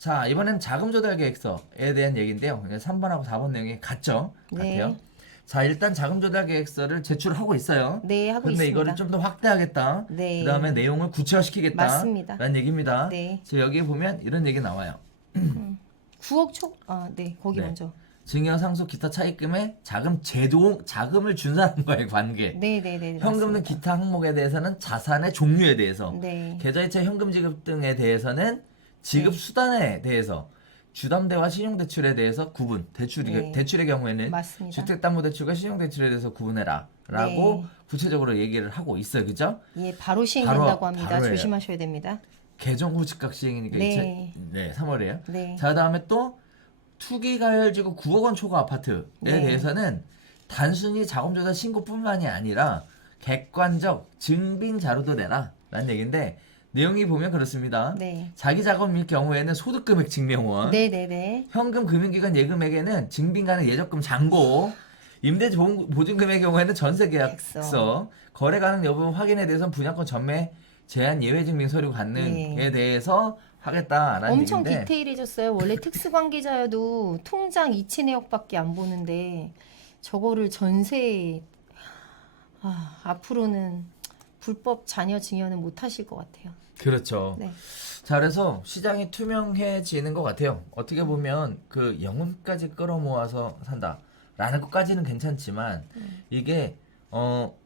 자, 이번엔 자금 조달 계획서에 대한 얘기인데요. 3번하고 4번 내용이 같죠? 네. 같아요. 자, 일단 자금 조달 계획서를 제출하고 있어요. 네, 하고 근데 있습니다. 이거를 좀 더 확대하겠다. 네. 그다음에 내용을 구체화시키겠다. 맞습니다. 라는 얘기입니다. 네. 지금 여기 보면 이런 얘기 나와요. 9억 초, 네, 거기 네. 먼저. 증여 상속 기타 차입금에 자금을 준 사람과의 관계. 네. 현금 등 맞습니다. 기타 항목에 대해서는 자산의 종류에 대해서, 네. 계좌이체 현금 지급 등에 대해서는 지급 수단에 대해서, 주담대와 신용대출에 대해서 구분. 네. 대출의 경우에는 맞습니다. 주택담보대출과 신용대출에 대해서 구분해라. 라고 네. 구체적으로 얘기를 하고 있어요. 그죠? 예, 바로 시행된다고 합니다. 바로예요. 조심하셔야 됩니다. 개정 후 즉각 시행이니까 네. 3월이에요. 네. 자, 다음에 또 투기가열지구 9억 원 초과 아파트에 네. 대해서는 단순히 자금조달 신고뿐만이 아니라 객관적 증빙 자료도 내라 라는 얘기인데, 내용이 보면 그렇습니다. 네. 자기 자금일 경우에는 소득금액 증명원, 네. 현금 금융기관 예금액에는 증빙 가능 예적금 잔고, 임대 보증금의 경우에는 전세 계약서, 거래 가능 여부 확인에 대해서는 분양권 전매 제한 예외 증빙 서류 가능에 네. 대해서 하겠다라는 엄청 얘기인데, 디테일해졌어요. 원래 특수 관계자여도 통장 이체 내역밖에 안 보는데 저거를 전세 앞으로는 불법 자녀 증여는 못 하실 것 같아요. 그렇죠. 네. 자, 그래서 시장이 투명해지는 것 같아요. 어떻게 보면 그 영혼까지 끌어모아서 산다라는 것까지는 괜찮지만, 이게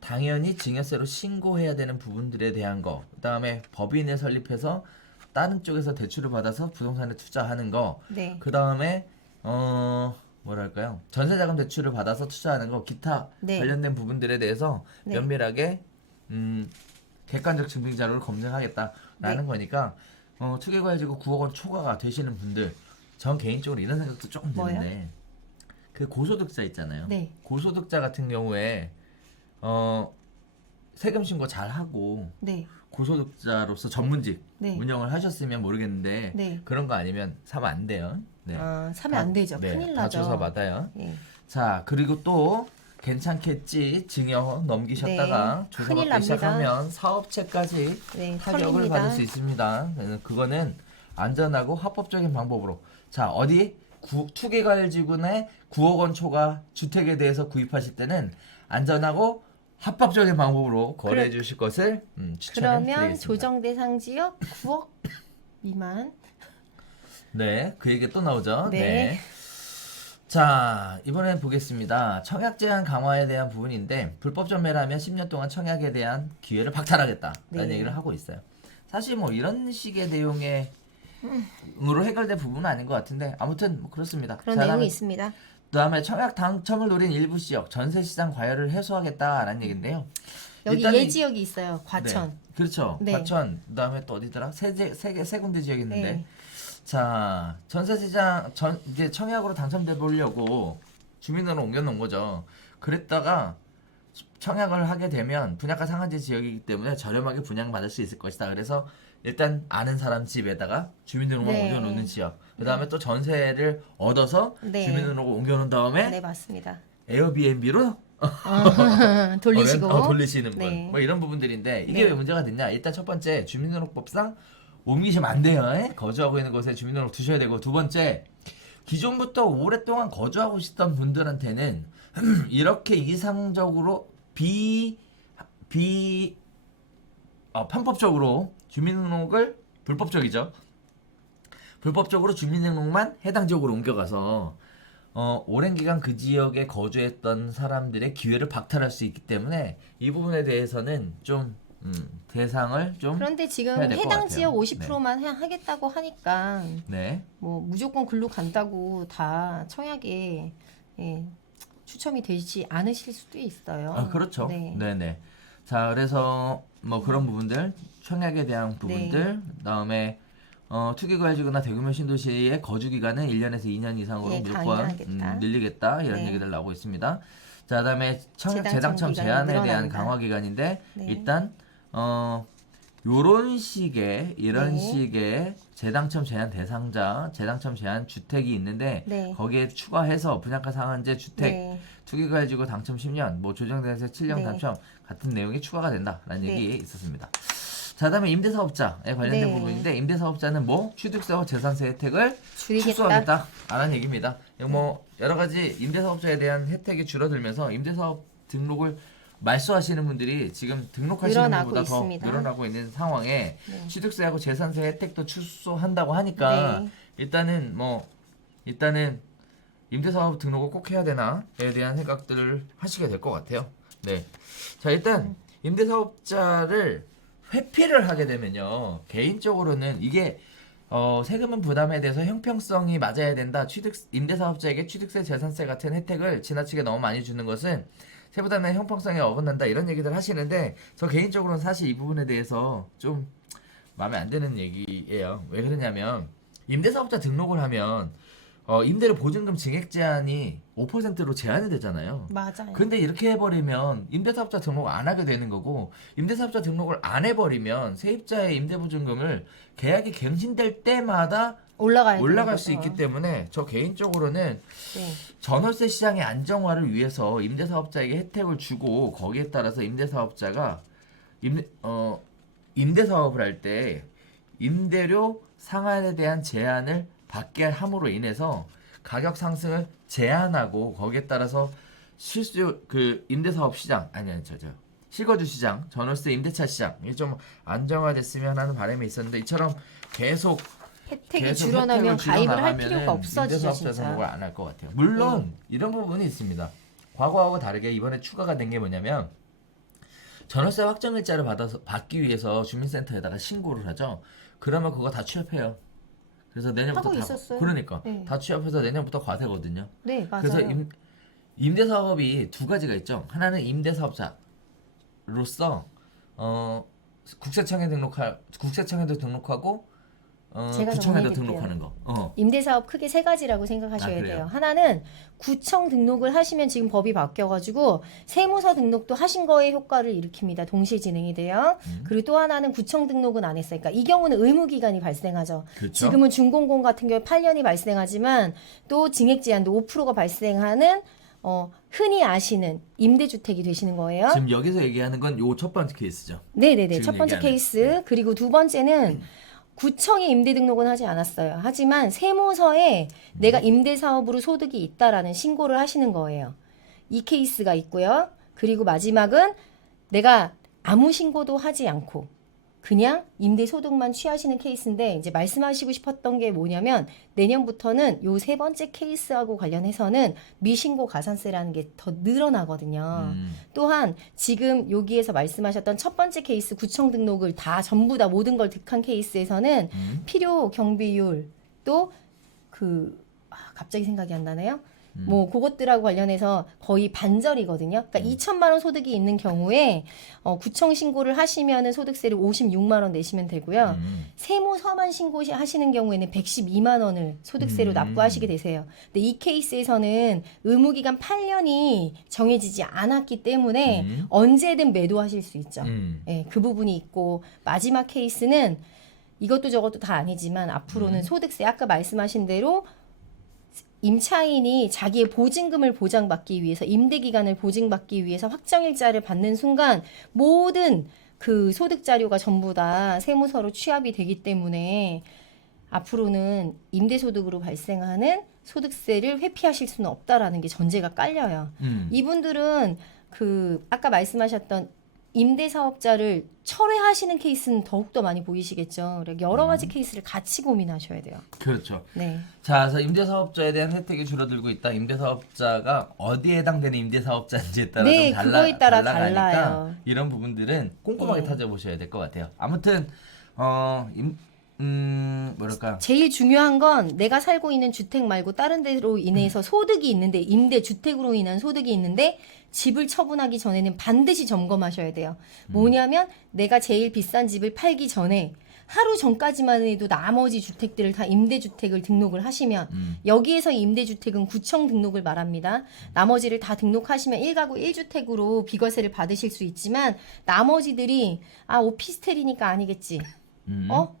당연히 증여세로 신고해야 되는 부분들에 대한 거, 그다음에 법인을 설립해서 다른 쪽에서 대출을 받아서 부동산에 투자하는 거, 네. 그다음에 뭐랄까요? 전세자금 대출을 받아서 투자하는 거, 기타 네. 관련된 부분들에 대해서 네. 면밀하게 객관적 증빙 자료를 검증하겠다라는 네. 거니까, 투기과열지구 9억 원 초과가 되시는 분들, 전 개인적으로 이런 생각도 조금 뭐요? 드는데, 그 고소득자 있잖아요. 네. 고소득자 같은 경우에 세금 신고 잘 하고 네. 고소득자로서 전문직 네. 운영을 하셨으면 모르겠는데, 네. 그런 거 아니면 사면 안 돼요. 네. 사면 안 되죠. 네, 큰일 다 나죠. 조사 받아요. 예. 자, 그리고 또 괜찮겠지 증여 넘기셨다가 네, 조사 큰일 받기 납니다. 시작하면 사업체까지 네, 타격을 털립니다. 받을 수 있습니다. 그거는 안전하고 합법적인 방법으로, 자, 어디 투기과열지구내 9억 원 초과 주택에 대해서 구입하실 때는 안전하고 합법적인 방법으로 거래해 주실 것을 추천해 그러면 드리겠습니다. 조정 대상 지역 9억 미만. 네, 그 얘기 또 나오죠. 네. 자, 이번엔 보겠습니다. 청약 제한 강화에 대한 부분인데, 불법 전매라면 10년 동안 청약에 대한 기회를 박탈하겠다라는 네. 얘기를 하고 있어요. 사실 뭐 이런 식의 내용의 으로 해결될 부분은 아닌 것 같은데, 아무튼 뭐 그렇습니다. 그런 자, 내용이 있습니다. 그다음에 청약 당첨을 노린 일부 지역 전세 시장 과열을 해소하겠다라는 얘기인데요. 여기 일단은 예 지역이 있어요. 과천. 네, 그렇죠. 네. 과천. 그다음에 또 어디더라? 세 군데 지역이 있는데. 네. 자, 전세시장 이제 청약으로 당첨돼 보려고 주민으로 옮겨놓은 거죠. 그랬다가 청약을 하게 되면 분양가 상한제 지역이기 때문에 저렴하게 분양받을 수 있을 것이다. 그래서 일단 아는 사람 집에다가 주민등록을 네. 옮겨놓는 지역. 그 다음에 또 전세를 얻어서 네. 주민등록을 옮겨놓은 다음에 네, 맞습니다. 에어비앤비로 돌리시고. 돌리시는 분. 네. 뭐 이런 부분들인데, 이게 네. 왜 문제가 됐냐? 일단 첫 번째, 주민등록법상 옮기시면 안 돼요. 거주하고 있는 곳에 주민등록 두셔야 되고, 두 번째, 기존부터 오랫동안 거주하고 있던 분들한테는 이렇게 이상적으로 편법적으로 주민등록을, 불법적이죠. 불법적으로 주민등록만 해당 지역으로 옮겨가서 오랜 기간 그 지역에 거주했던 사람들의 기회를 박탈할 수 있기 때문에, 이 부분에 대해서는 좀 대상을 좀 그런데 지금 해야 될것 해당 같아요. 지역 50%만 하겠다고 하니까 네. 뭐 무조건 글로 간다고 다 청약에 추첨이 되지 않으실 수도 있어요. 그렇죠. 네. 네네. 자, 그래서 뭐 그런 부분들, 청약에 대한 부분들, 그다음에 투기과열지구나 대규모 신도시의 거주 기간은 1년에서 2년 이상으로 예, 무조건 강화하겠다. 늘리겠다, 이런 네. 얘기들 나오고 있습니다. 자, 그다음에 청약 재당첨 재당첨 기간이 제한에 대한 늘어난다. 강화 기간인데, 네. 일단 이런 네. 식의 재당첨 제한 대상자, 재당첨 제한 주택이 있는데, 네. 거기에 추가해서 분양가 상한제 주택, 네. 투기과열지구 당첨 10년, 뭐 조정대세 7년 네. 당첨 같은 내용이 추가가 된다라는 네. 얘기 있었습니다. 자, 다음에 임대사업자에 관련된 네. 부분인데 임대사업자는 뭐 취득세와 재산세 혜택을 줄이겠다. 축소하겠다라는 얘기입니다. 뭐 여러 가지 임대사업자에 대한 혜택이 줄어들면서 임대사업 등록을 말소하시는 분들이 지금 등록하시는 늘어나고 분보다 더 있습니다. 늘어나고 있는 상황에 네. 취득세하고 재산세 혜택도 축소한다고 하니까 네. 일단은 임대사업 등록을 꼭 해야 되나에 대한 생각들을 하시게 될 것 같아요. 네. 자, 일단 임대사업자를 회피를 하게 되면요. 개인적으로는 이게 세금은 부담에 대해서 형평성이 맞아야 된다. 임대사업자에게 취득세, 재산세 같은 혜택을 지나치게 너무 많이 주는 것은 세부담의 형평성에 어긋난다. 이런 얘기들 하시는데 저 개인적으로는 사실 이 부분에 대해서 좀 마음에 안 드는 얘기예요. 왜 그러냐면 임대사업자 등록을 하면 임대료 보증금 증액 제한이 5%로 제한이 되잖아요. 맞아요. 근데 이렇게 해버리면 임대사업자 등록을 안 하게 되는 거고 임대사업자 등록을 안 해버리면 세입자의 임대보증금을 계약이 갱신될 때마다 올라갈 수 있기 때문에 저 개인적으로는 네. 전월세 시장의 안정화를 위해서 임대사업자에게 혜택을 주고 거기에 따라서 임대사업자가 임대사업을 할 때 임대료 상한에 대한 제한을 받게 함으로 인해서 가격 상승을 제한하고 거기에 따라서 실수 임대사업 시장 실거주 시장, 전월세 임대차 시장이 좀 안정화됐으면 하는 바람이 있었는데 이처럼 계속 혜택이 줄어나면 혜택을 가입을 할 줄여나가면은 필요가 없어지죠, 임대사업자 진짜. 등록을 안 할 것 같아요. 물론 이런 부분이 있습니다. 과거하고 다르게 이번에 추가가 된 게 뭐냐면 전월세 확정일자를 받기 위해서 주민센터에다가 신고를 하죠. 그러면 그거 다 취합해요. 그래서 내년부터 하고 있었어요. 그러니까 네. 다 취합해서 내년부터 과세거든요. 네, 맞아요. 그래서 임대사업이 두 가지가 있죠. 하나는 임대사업자로서 국세청에도 등록하고 제가 구청에도 정리해드릴게요. 등록하는 거. 임대사업 크게 세 가지라고 생각하셔야 그래요? 돼요. 하나는 구청 등록을 하시면 지금 법이 바뀌어가지고 세무서 등록도 하신 거에 효과를 일으킵니다. 동시에 진행이 돼요. 그리고 또 하나는 구청 등록은 안 했어요. 그러니까 이 경우는 의무기간이 발생하죠. 그렇죠. 지금은 준공공 같은 경우에 8년이 발생하지만 또 증액제한도 5%가 발생하는 흔히 아시는 임대주택이 되시는 거예요. 지금 여기서 얘기하는 건 요 첫 번째 케이스죠. 네네네. 지금 첫 번째 얘기하는. 케이스. 그리고 두 번째는 구청이 임대 등록은 하지 않았어요. 하지만 세무서에 내가 임대 사업으로 소득이 있다라는 신고를 하시는 거예요. 이 케이스가 있고요. 그리고 마지막은 내가 아무 신고도 하지 않고 그냥 임대 소득만 취하시는 케이스인데 이제 말씀하시고 싶었던 게 뭐냐면 내년부터는 요 세 번째 케이스하고 관련해서는 미신고 가산세라는 게 더 늘어나거든요. 또한 지금 여기에서 말씀하셨던 첫 번째 케이스 구청 등록을 다 전부 다 모든 걸 득한 케이스에서는 필요 경비율 또 갑자기 생각이 안 나네요. 뭐 그것들하고 관련해서 거의 반절이거든요. 그러니까 2천만 원 소득이 있는 경우에 구청 신고를 하시면은 소득세를 56만 원 내시면 되고요. 세무서만 신고하시는 경우에는 112만 원을 소득세로 납부하시게 되세요. 근데 이 케이스에서는 의무기간 8년이 정해지지 않았기 때문에 언제든 매도하실 수 있죠. 예, 그 부분이 있고 마지막 케이스는 이것도 저것도 다 아니지만 앞으로는 소득세 아까 말씀하신 대로 임차인이 자기의 보증금을 보장받기 위해서 임대기간을 보증받기 위해서 확정일자를 받는 순간 모든 그 소득 자료가 전부 다 세무서로 취합이 되기 때문에 앞으로는 임대소득으로 발생하는 소득세를 회피하실 수는 없다라는 게 전제가 깔려요. 이분들은 아까 말씀하셨던 임대사업자를 철회하시는 케이스는 더욱더 많이 보이시겠죠. 여러 가지 케이스를 같이 고민하셔야 돼요. 그렇죠. 네. 자, 그래서 임대사업자에 대한 혜택이 줄어들고 있다. 임대사업자가 어디에 해당되는 임대사업자인지에 따라 네, 좀 그거에 따라 달라가니까 달라요. 이런 부분들은 꼼꼼하게 네. 따져보셔야 될 것 같아요. 아무튼 뭐랄까 제일 중요한 건 내가 살고 있는 주택 말고 다른 데로 인해서 소득이 있는데 임대주택으로 인한 소득이 있는데 집을 처분하기 전에는 반드시 점검하셔야 돼요. 뭐냐면 내가 제일 비싼 집을 팔기 전에 하루 전까지만 해도 나머지 주택들을 다 임대주택을 등록을 하시면 여기에서 임대주택은 구청 등록을 말합니다. 나머지를 다 등록하시면 1가구 1주택으로 비과세를 받으실 수 있지만 나머지들이 오피스텔이니까 아니겠지.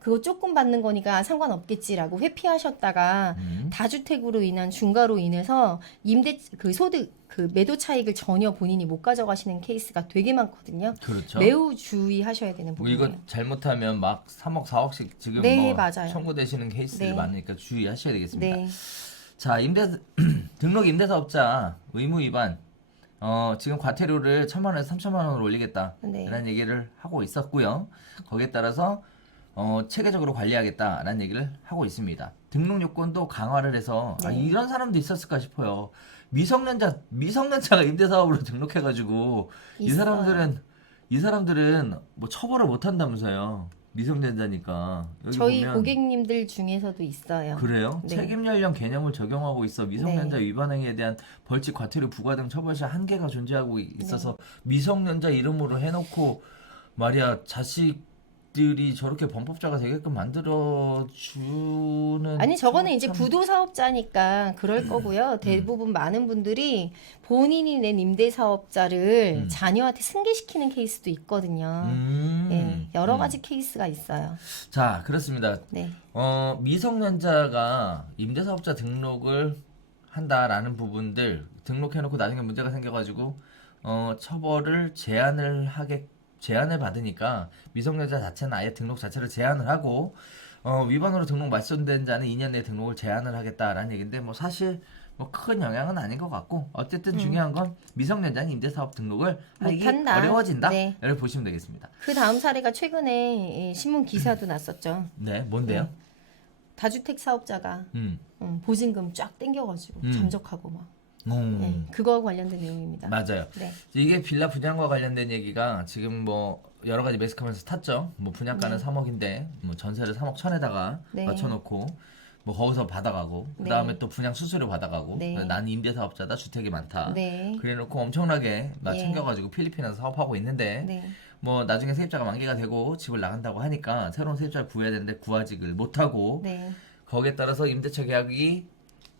그거 조금 받는 거니까 상관없겠지라고 회피하셨다가 다주택으로 인한 중과로 인해서 임대 그 소득 그 매도 차익을 전혀 본인이 못 가져가시는 케이스가 되게 많거든요. 그렇죠. 매우 주의하셔야 되는 뭐 부분이에요. 이거 잘못하면 막 3억, 4억씩 지금 네, 뭐 맞아요. 청구되시는 케이스들이 네. 많으니까 주의하셔야 되겠습니다. 네. 자, 등록 임대사업자 의무 위반. 지금 과태료를 1,000만 원에서 3,000만 원으로 올리겠다. 네. 라는 얘기를 하고 있었고요. 거기에 따라서 체계적으로 관리하겠다라는 얘기를 하고 있습니다. 등록 요건도 강화를 해서 네. 이런 사람도 있었을까 싶어요. 미성년자가 임대사업으로 등록해가지고 있어요. 이 사람들은 뭐 처벌을 못 한다면서요. 미성년자니까. 여기 저희 보면 고객님들 중에서도 있어요. 그래요? 네. 책임 연령 개념을 적용하고 있어 미성년자 네. 위반 행위에 대한 벌칙, 과태료 부과 등 처벌시 한계가 존재하고 있어서 미성년자 이름으로 해놓고 말이야 자식들이 저렇게 범법자가 되게끔 만들어 주는 아니 저거는 이제 참- 부도 사업자니까 그럴 거고요. 대부분 많은 분들이 본인이 낸 임대 사업자를 자녀한테 승계시키는 케이스도 있거든요. 예, 여러 가지 케이스가 있어요. 자 그렇습니다. 네. 미성년자가 임대사업자 등록을 한다라는 부분들 등록해놓고 나중에 문제가 생겨가지고 처벌을 제한을 받으니까 미성년자 자체는 아예 등록 자체를 제한을 하고 위반으로 등록 말소된 자는 2년 내에 등록을 제한을 하겠다라는 얘기인데 뭐 사실 뭐 큰 영향은 아닌 것 같고 어쨌든 중요한 건 미성년자는 임대사업 등록을 하기 못한다. 어려워진다. 네. 를 보시면 되겠습니다. 그 다음 사례가 최근에 신문 기사도 났었죠. 네, 뭔데요? 다주택 사업자가 음, 보증금 쫙 땡겨가지고 잠적하고 막. 네, 그거 관련된 내용입니다. 맞아요. 네. 이게 빌라 분양과 관련된 얘기가 지금 뭐 여러 가지 매스컴에서 탔죠. 뭐 분양가는 3억인데 뭐 전세를 3억 천에다가 네. 맞춰놓고 뭐 거기서 받아가고 그 다음에 또 분양 수수료 받아가고 네. 나는 임대사업자다 주택이 많다. 네. 그래놓고 엄청나게 막 예. 챙겨가지고 필리핀에서 사업하고 있는데 네. 뭐 나중에 세입자가 만기가 되고 집을 나간다고 하니까 새로운 세입자를 구해야 되는데 구하지를 못하고 네. 거기에 따라서 임대차 계약이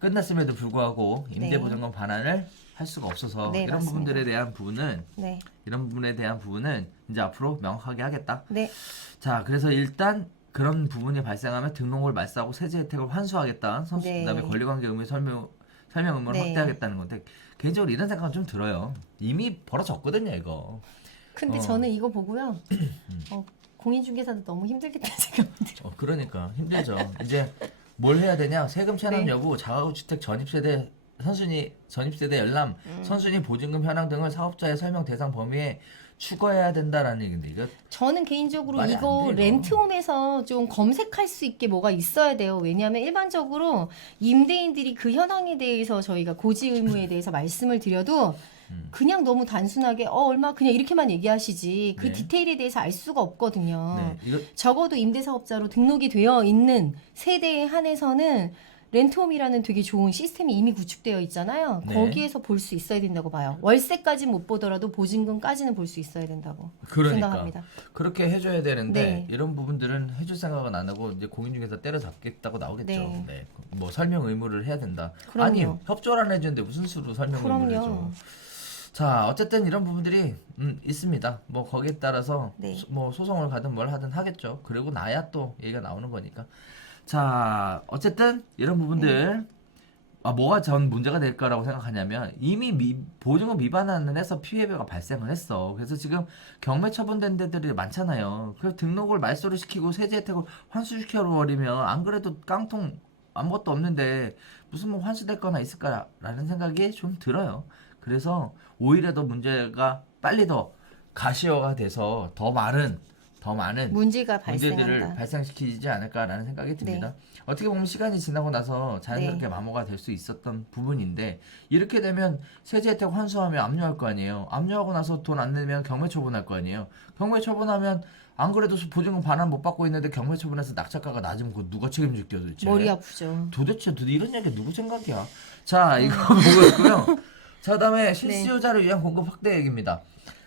끝났음에도 불구하고 네. 임대보증금 반환을 할 수가 없어서 네, 이런 맞습니다. 부분들에 대한 부분은 네. 이런 부분에 대한 부분은 이제 앞으로 명확하게 하겠다. 네. 자, 그래서 일단 그런 부분이 발생하면 등록을 말소하고 세제 혜택을 환수하겠다. 네. 그다음에 권리관계 의무 설명 의무를 네. 확대하겠다는 건데 개인적으로 이런 생각은 좀 들어요. 이미 벌어졌거든요, 이거. 근데 저는 이거 보고요. 공인중개사도 너무 힘들겠다는 생각이 들어요. 그러니까 힘들죠. 이제 뭘 해야 되냐? 세금 체납 네. 여부, 자가구주택 전입세대 전입세대 열람, 선순위 보증금 현황 등을 사업자의 설명 대상 범위에 추가해야 된다라는 얘기인데 이거 저는 개인적으로 말이 이거 안 돼요. 렌트홈에서 좀 검색할 수 있게 뭐가 있어야 돼요. 왜냐하면 일반적으로 임대인들이 그 현황에 대해서 저희가 고지 의무에 대해서 말씀을 드려도 그냥 너무 단순하게 얼마 그냥 이렇게만 얘기하시지 그 네. 디테일에 대해서 알 수가 없거든요. 네, 이거 적어도 임대사업자로 등록이 되어 있는 세대에 한해서는 렌트홈이라는 되게 좋은 시스템이 이미 구축되어 있잖아요. 네. 거기에서 볼 수 있어야 된다고 봐요. 월세까지 못 보더라도 보증금까지는 볼 수 있어야 된다고 그러니까 생각합니다. 그렇게 해줘야 되는데 네. 이런 부분들은 해줄 생각은 안 하고 이제 공인중개사 때려잡겠다고 나오겠죠. 네. 네. 뭐 설명 의무를 해야 된다. 그럼요. 아니 협조를 안 해주는데 무슨 수로 설명 의무를 해줘. 그럼요. 자 어쨌든 이런 부분들이 있습니다. 뭐 거기에 따라서 네. 뭐 소송을 가든 뭘 하든 하겠죠. 그리고 나야 또 얘기가 나오는 거니까. 자 어쨌든 이런 부분들 뭐가 전 문제가 될까라고 생각하냐면 이미 보증금 위반을 해서 피해가 발생을 했어. 그래서 지금 경매 처분된 데들이 많잖아요. 그 등록을 말소를 시키고 세제 혜택을 환수시켜 버리면 안 그래도 깡통 아무것도 없는데 무슨 뭐 환수될 거나 있을까라는 생각이 좀 들어요. 그래서 오히려 더 문제가 빨리 더 가시화가 돼서 더 많은 문제가 문제들을 발생한다. 발생시키지 않을까라는 생각이 듭니다. 어떻게 보면 시간이 지나고 나서 자연스럽게 네. 마모가 될 수 있었던 부분인데 이렇게 되면 세제 혜택 환수하면 압류할 거 아니에요. 압류하고 나서 돈 안 내면 경매 처분할 거 아니에요. 경매 처분하면 안 그래도 보증금 반환 못 받고 있는데 경매 처분해서 낙찰가가 낮으면 그거 누가 책임질게요 도대체. 머리 아프죠. 도대체 이런 얘기 누구 생각이야? 자 이거 보고 있고요. 자 다음에 실수요자를 위한 공급 확대 얘기입니다.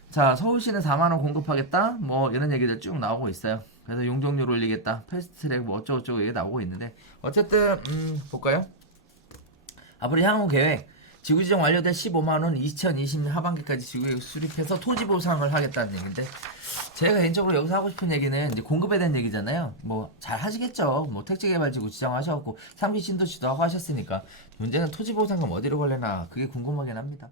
자 서울시는 4만 원 공급하겠다 뭐 이런 얘기들 쭉 나오고 있어요. 그래서 용적률 올리겠다 패스트트랙 뭐 어쩌고저쩌고 얘기 나오고 있는데 어쨌든 볼까요? 앞으로 향후 계획 지구지정 완료될 15만 원 2020년 하반기까지 지구에 수립해서 토지 보상을 하겠다는 얘기인데 제가 개인적으로 여기서 하고 싶은 얘기는 이제 공급에 대한 얘기잖아요. 뭐 잘 하시겠죠. 뭐 택지개발지구 지정하셔갖고 3기 신도시도 하고 하셨으니까 문제는 토지 보상금 어디로 걸려나 그게 궁금하긴 합니다.